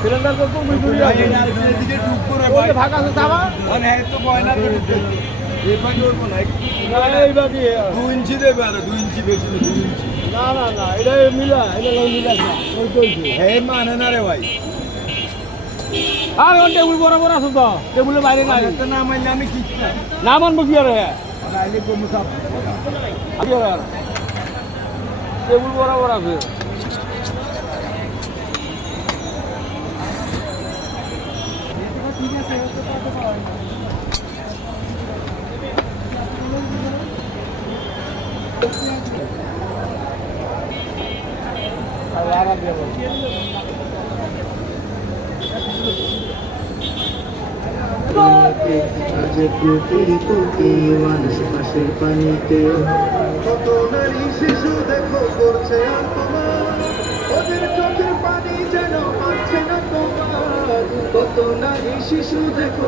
cylinder তো তুমি দূরে আছে এদিকে টুক করে ভাই ভাগ আছে সাবা মানে তো বয়না এই পানি ওর না এই বাকি 2 ইঞ্চি দেবে আর 2 ইঞ্চি বেশি না 2 ইঞ্চি না না না এটা মিলা না ওই কইছে এই মানে না রে ভাই আর টেবিল বরাবর আছে তো টেবিলের বাইরে নাই তো না মানলে আমি কি না মানবো কি আর আইলে কো মুসাফ আর টেবিল বরাবর আছে ঠিক আছে তো কত পাওয়া আর লাগা দেব আজে প্রতি মানুষ পাশের পানিতে কত নারী শিশু দেখো করছে আত্মমান ওদের চোখের পানি যেন পাচ্ছে না তোমার কত নারী শিশু দেখো